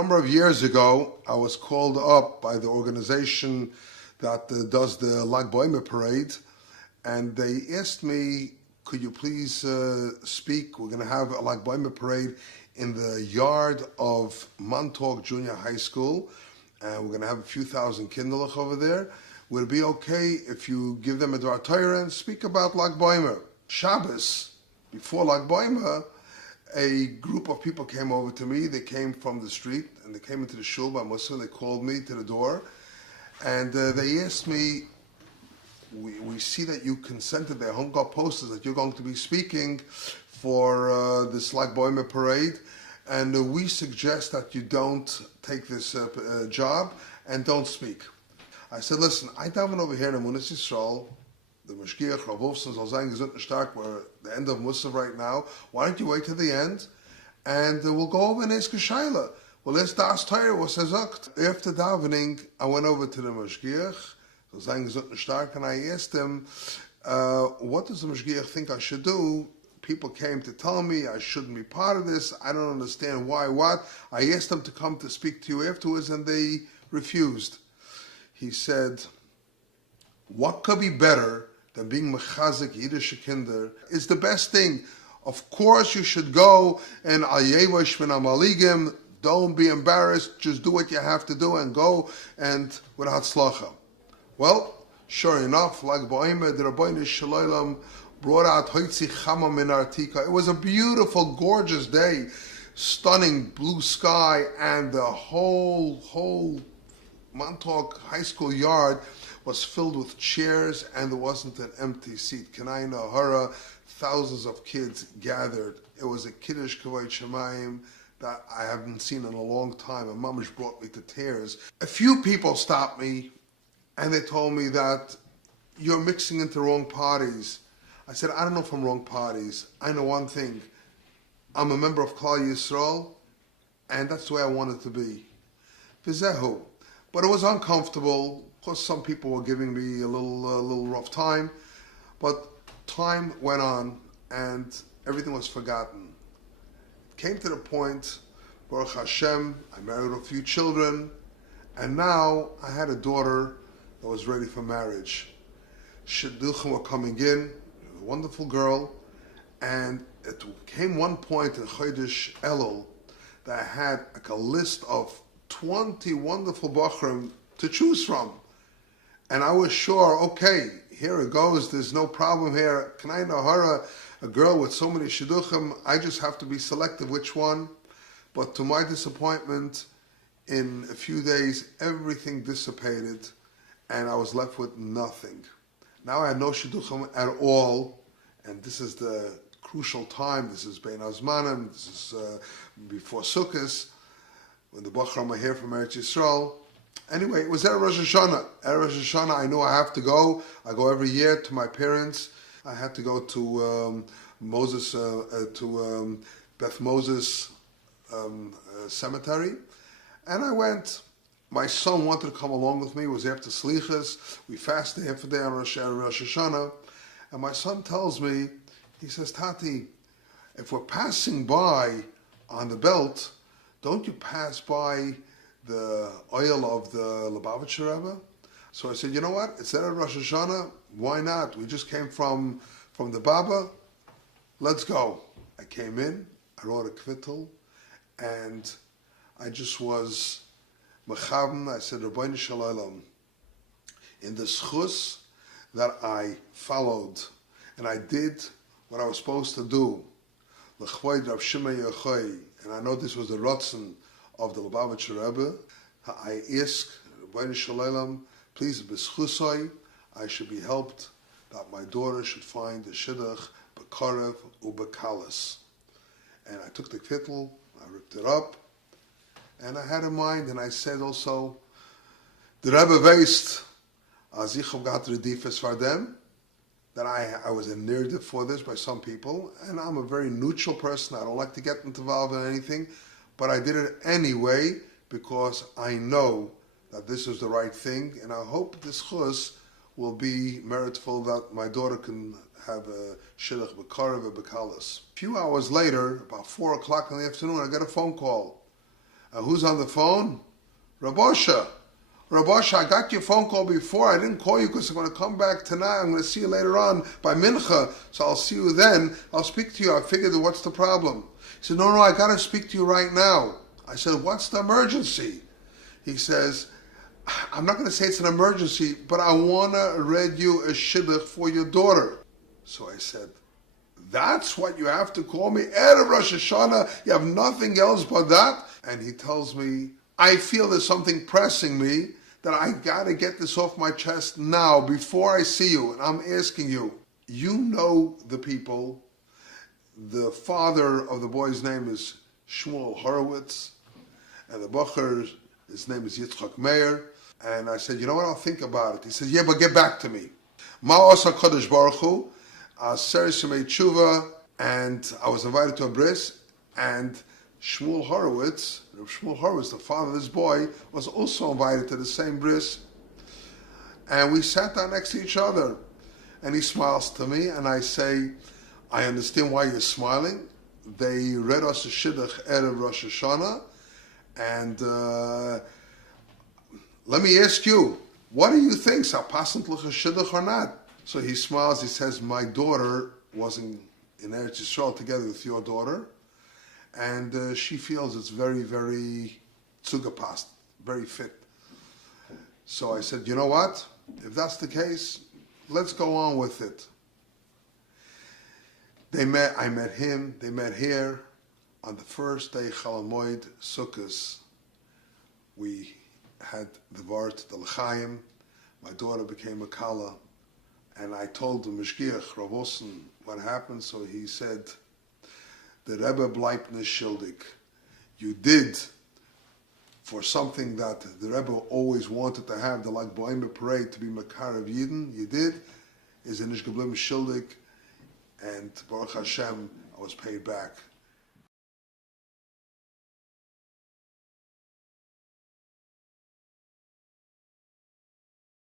number of years ago, I was called up by the organization that does the Lag Baomer parade, and they asked me, could you please speak? We're going to have a Lag Baomer parade in the yard of Montauk Junior High School, and we're going to have a few thousand kinderlich over there. Would it be okay if you give them a Dvar Torah and speak about Lag Baomer? Shabbos, before Lag Baomer, a group of people came over to me. They came from the street, and they came into the shul by Musa. They called me to the door, and they asked me, we see that you consented, they hung up posters that you're going to be speaking for this Lag Baomer parade, and we suggest that you don't take this job and don't speak. I said, listen, I davened over here in Emunas Yisrael. The Mashgiach, Rav Wolfson, soll sein gesund und stark. We're at the end of Musaf right now. Why don't you wait till the end? And we'll go over and ask a Shaila. Well, let's das Torah, was sagt. After davening, I went over to the Mashgiach, soll sein gesund und stark, and I asked him, what does the Mashgiach think I should do? People came to tell me I shouldn't be part of this. I don't understand why, what. I asked them to come to speak to you afterwards, and they refused. He said, what could be better than being mechazik Yiddish kinder? Is the best thing. Of course you should go and ayevash min amaligim. Don't be embarrassed. Just do what you have to do and go and with hatzlacha. Well, sure enough, Lag Baomer, the Rabbeinu Shalom brought out Hoitzi Chama min Artika. It was a beautiful, gorgeous day, stunning blue sky, and the whole Montauk High School yard was filled with chairs, and there wasn't an empty seat. Kanai Nahara, thousands of kids gathered. It was a Kiddush Kavod Shemayim that I haven't seen in a long time, and Mamash brought me to tears. A few people stopped me, and they told me that you're mixing into wrong parties. I said, I don't know if I'm wrong parties. I know one thing. I'm a member of Klal Yisrael, and that's the way I wanted to be. Vizehu. But it was uncomfortable. Of course, some people were giving me a little rough time, but time went on and everything was forgotten. It came to the point, Baruch Hashem, I married a few children, and now I had a daughter that was ready for marriage. Shidduchim were coming in, a wonderful girl, and it came one point in Chodesh Elul that I had like a list of 20 wonderful bachrim to choose from. And I was sure, okay, here it goes, there's no problem here. Can I nahara a girl with so many shidduchim? I just have to be selective which one. But to my disappointment, in a few days, everything dissipated, and I was left with nothing. Now I had no shidduchim at all, and this is the crucial time. This is Bein Hazmanim, this is before Sukkot, when the bachram are here from Eretz Yisrael. Anyway, it was Erev Rosh Hashanah. Erev Rosh Hashanah, I knew I have to go. I go every year to my parents. I had to go to Beth Moses cemetery. And I went. My son wanted to come along with me. It was after Slichas. We fasted half a day on Rosh Hashanah. And my son tells me, he says, Tati, if we're passing by on the belt, don't you pass by the ohel of the Lubavitcher Rebbe? So I said, you know what? It's there at Rosh Hashanah. Why not? We just came from the Baba. Let's go. I came in. I wrote a kvittel, and I just was mechavim. I said, Rabbeinu Shalom, in the schus that I followed, and I did what I was supposed to do, l'chvoid Rav Shimon Yochai, and I know this was the rotzen of the Lubavitcher Rebbe. I ask Rabbeinu Shalom, please, b'schusoi, I should be helped that my daughter should find the shidduch b'karev u'b'kalas. And I took the kittel, I ripped it up, and I had in mind, and I said also, the Rebbe weist, as ich hab gehabt redifes for them, that I was nirde for this by some people, and I'm a very neutral person. I don't like to get involved in anything, but I did it anyway because I know that this is the right thing, and I hope this chus will be meritful that my daughter can have a shidduch b'karev and b'kalas. A few hours later, about 4 o'clock in the afternoon, I got a phone call. Who's on the phone? Rabosha. Rabosha, I got your phone call before. I didn't call you because I'm going to come back tonight. I'm going to see you later on by Mincha. So I'll see you then. I'll speak to you. I figured, what's the problem? He said, no, I got to speak to you right now. I said, what's the emergency? He says, I'm not going to say it's an emergency, but I want to read you a shidduch for your daughter. So I said, that's what you have to call me? Erev Rosh Hashanah, you have nothing else but that? And he tells me, I feel there's something pressing me that I got to get this off my chest now before I see you. And I'm asking you, you know the people. The father of the boy's name is Shmuel Horowitz, and the Bacher, his name is Yitzchak Meir. And I said, you know what, I'll think about it. He said, yeah, but get back to me. Ma'asa Kodesh Baruch Hu, Seres Yemei Tshuva, and I was invited to a bris, and Shmuel Horowitz, the father of this boy, was also invited to the same bris. And we sat down next to each other. And he smiles to me, and I say, I understand why you're smiling. They read us a shidduch Erev Rosh Hashanah, and let me ask you, what do you think? Is passant l'cha shidduch or not? So he smiles, he says, my daughter was in Eretz Yisrael together with your daughter, and she feels it's very, very zugepasst, very fit. So I said, you know what? If that's the case, let's go on with it. I met him, they met here. On the first day, Chol Hamoed, Sukkos, we had the Vart, the L'chaim. My daughter became a Kala. And I told the Mishgiach, Rav Osson, what happened. So he said, the Rebbe bleibt nicht schuldig. You did for something that the Rebbe always wanted to have, the baomer parade, to be Makar of Yidden. You did. Is nicht geblieben schuldig. And Baruch Hashem, I was paid back.